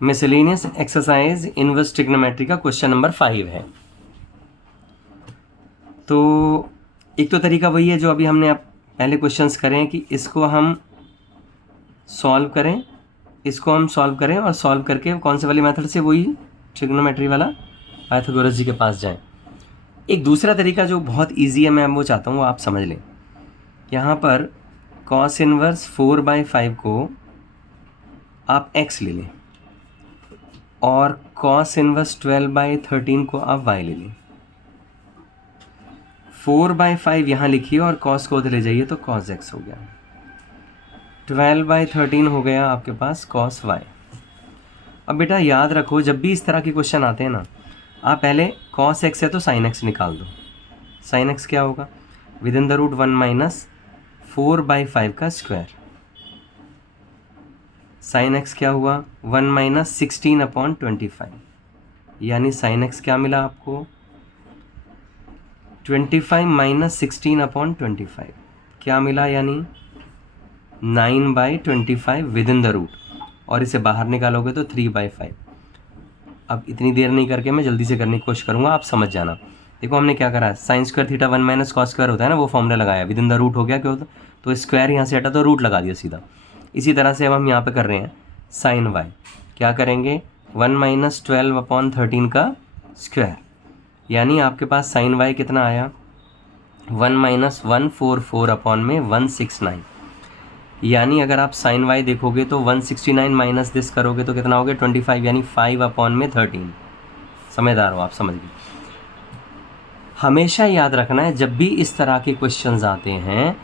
Miscellaneous exercise inverse trigonometry का question number 5 है। तो एक तो तरीका वही है जो अभी हमने आप पहले क्वेश्चंस करें कि इसको हम सॉल्व करें, और सॉल्व करके कौन से वाली मेथड से, वही ट्रिग्नोमेट्री वाला पाइथागोरस जी के पास जाएं। एक दूसरा तरीका जो बहुत इजी है, मैं वो चाहता हूँ वो आप समझ लें। यहाँ पर कॉस इनवर्स 4/5 को आप x ले लें और कॉस इनवर्स 12/13 को आप y ले लें। 4/5 यहाँ लिखिए और कॉस को उधर ले जाइए तो कॉस x हो गया। 12/13 हो गया आपके पास कॉस y। अब बेटा याद रखो, जब भी इस तरह के क्वेश्चन आते हैं ना, आप पहले कॉस x है तो साइन x निकाल दो। साइन x क्या होगा? Within the root 1 minus 4/5 का स्क्वायर। साइन x क्या हुआ? 1 माइनस 16/25, यानी साइन x क्या मिला आपको? 25 माइनस 16/25 क्या मिला? यानी 9/25 विद इन द रूट, और इसे बाहर निकालोगे तो 3/5। अब इतनी देर नहीं करके मैं जल्दी से करने की कोशिश करूँगा, आप समझ जाना। देखो हमने क्या करा है, sine square theta 1 minus cos square होता है ना, वो फॉर्मूला लगाया। विद इन द रूट हो गया, क्या होता तो स्क्वायर यहाँ से हटा तो रूट लगा दिया सीधा। इसी तरह से अब हम यहाँ पे कर रहे हैं साइन वाई। क्या करेंगे? 1 माइनस 12/13 का स्क्वायर, यानी आपके पास साइन वाई कितना आया? 1 माइनस 144/169, यानी अगर आप साइन वाई देखोगे तो 169 माइनस दिस करोगे तो कितना हो गया? 25, यानी 5/13। समझदार हो आप, समझ गए। हमेशा याद रखना है जब भी इस तरह के क्वेश्चंस आते हैं,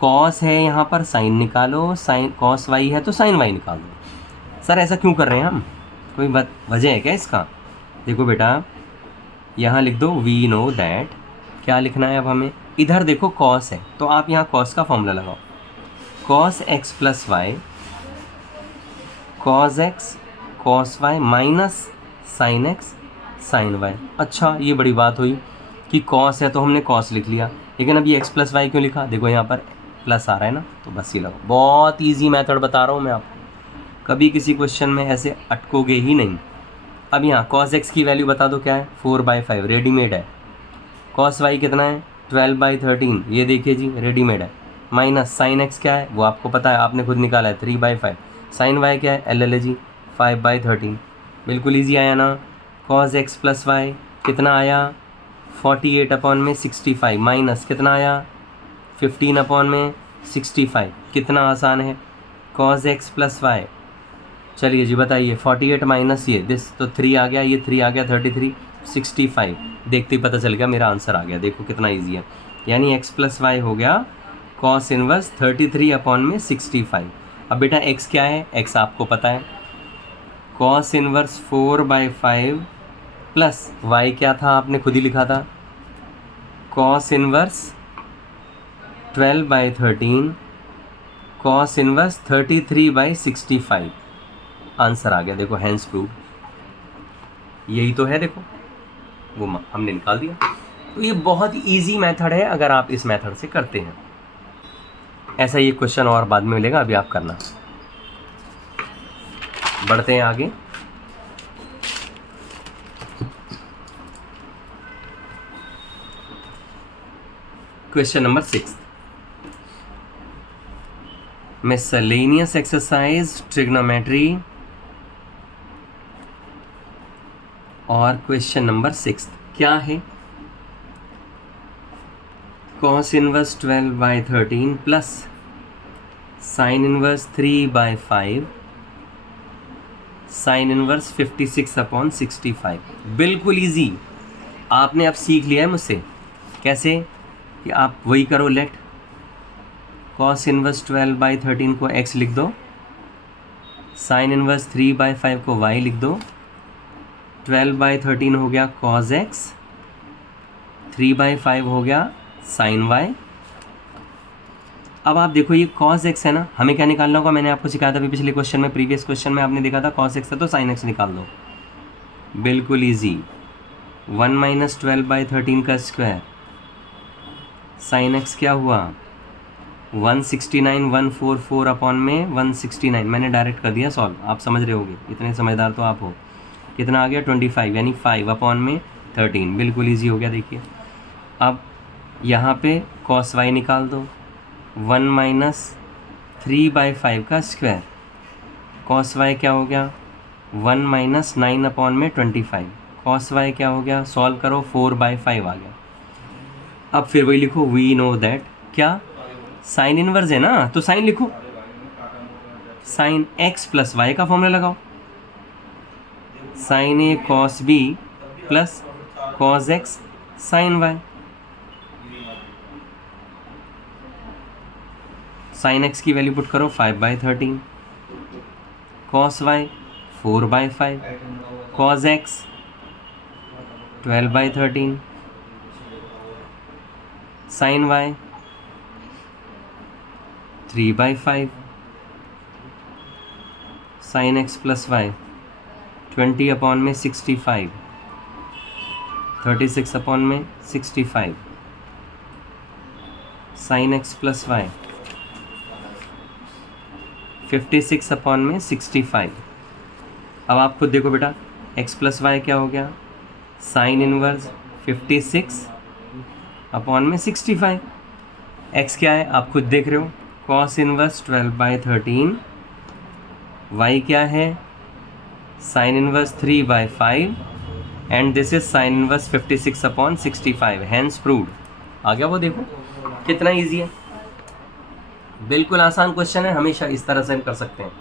कॉस है यहाँ पर साइन निकालो, साइन कॉस वाई है तो साइन वाई निकाल दो। सर ऐसा क्यों कर रहे हैं हम? कोई वजह है क्या इसका? देखो बेटा, यहाँ लिख दो वी नो दैट। क्या लिखना है अब हमें? इधर देखो कॉस है तो आप यहाँ कॉस का फॉर्मूला लगाओ। Cos x plus y, cos x cos y minus sine x sine y. अच्छा, ये बड़ी बात हुई कि कॉस है तो हमने कॉस लिख लिया, लेकिन अभी एक्स प्लस वाई क्यों लिखा? देखो यहाँ पर प्लस आ रहा है ना, तो बस ये लगाओ। बहुत ईजी मेथड बता रहा हूँ मैं आपको, कभी किसी क्वेश्चन में ऐसे अटकोगे ही नहीं। अब यहाँ कॉस एक्स की वैल्यू बता दो क्या है? 4/5 रेडीमेड है। कॉस वाई कितना है? 12/13, ये देखिए जी रेडीमेड है। माइनस साइन एक्स क्या है वो आपको पता है, आपने खुद निकाला है 3/5। साइन वाई क्या है? एल है जी 5/13। बिल्कुल ईजी आया ना। कॉस एक्स प्लस वाई कितना आया? 48/65 माइनस कितना आया? 15/65। कितना आसान है। कॉस एक्स प्लस वाई, चलिए जी बताइए, 48 माइनस ये दिस तो 3 आ गया, ये 3 आ गया 33, 65। देखते ही पता चल गया मेरा आंसर आ गया। देखो कितना ईजी है, यानी एक्स प्लस वाई हो गया कॉस इनवर्स 33/65। अब बेटा एक्स क्या है? एक्स आपको पता है, कॉस इनवर्स 4/5 प्लस वाई क्या था? आपने खुद ही लिखा था, cos inverse 12/13 cos inverse 33/65। Answer आ गया। देखो हैंस प्रूव, यही तो है। देखो वो हमने निकाल दिया। तो ये बहुत इजी मेथड है अगर आप इस मेथड से करते हैं। ऐसा ये क्वेश्चन और बाद में मिलेगा, अभी आप करना। बढ़ते हैं आगे। Question number 6, miscellaneous exercise trigonometry और क्वेश्चन नंबर 6 क्या है? Cos inverse 12/13 plus sign inverse 3/5 sine inverse 56/65। बिल्कुल इजी, आपने अब सीख लिया है मुझसे कैसे कि आप वही करो। लेट कॉस इनवर्स 12/13 को x लिख दो, साइन इनवर्स 3/5 को y लिख दो। 12/13 हो गया कॉस x, 3/5 हो गया साइन y। अब आप देखो ये कॉस x है ना, हमें क्या निकालना होगा? मैंने आपको सिखाया था अभी पिछले क्वेश्चन में, प्रीवियस क्वेश्चन में आपने देखा था कॉस x है तो साइन x निकाल दो। बिल्कुल इजी। 1 माइनस 12/13 का स्क्वायर, साइन x क्या हुआ? 169 144 अपॉन में 169, मैंने डायरेक्ट कर दिया सॉल्व, आप समझ रहे होगे, इतने समझदार तो आप हो। कितना आ गया 25, यानी 5 अपॉन में 13, बिल्कुल ईजी हो गया। देखिए अब यहाँ पे कॉस वाई निकाल दो, 1 माइनस 3/5 का स्क्वायर, कॉस वाई क्या हो गया 1 माइनस 9 अपॉन में 25, कॉस वाई क्या हो गया, सॉल्व करो 4/5 आ गया। अब फिर वही लिखो, वी नो दैट, क्या साइन इनवर्स है ना, तो साइन लिखो, साइन एक्स प्लस वाई का फॉर्मूला लगाओ, sine A cos B plus cos x sine y, sine x की वैल्यू पुट करो 5/13, cos y 4/5, cos x 12/13, sine y 3/5, sine x plus y 20 upon में 65, 36 upon में 65, sine x plus y 56 upon में 65। अब आप खुद देखो बेटा, x प्लस वाई क्या हो गया, साइन इनवर्स 56 अपॉन में 65, x क्या है आप खुद देख रहे हो, कॉस इनवर्स 12/13, y क्या है sine inverse 3/5, and this is sine inverse 56 upon 65, hence proved. आ गया वो, देखो कितना ईजी है, बिल्कुल आसान क्वेश्चन है, हमेशा इस तरह से हम कर सकते हैं।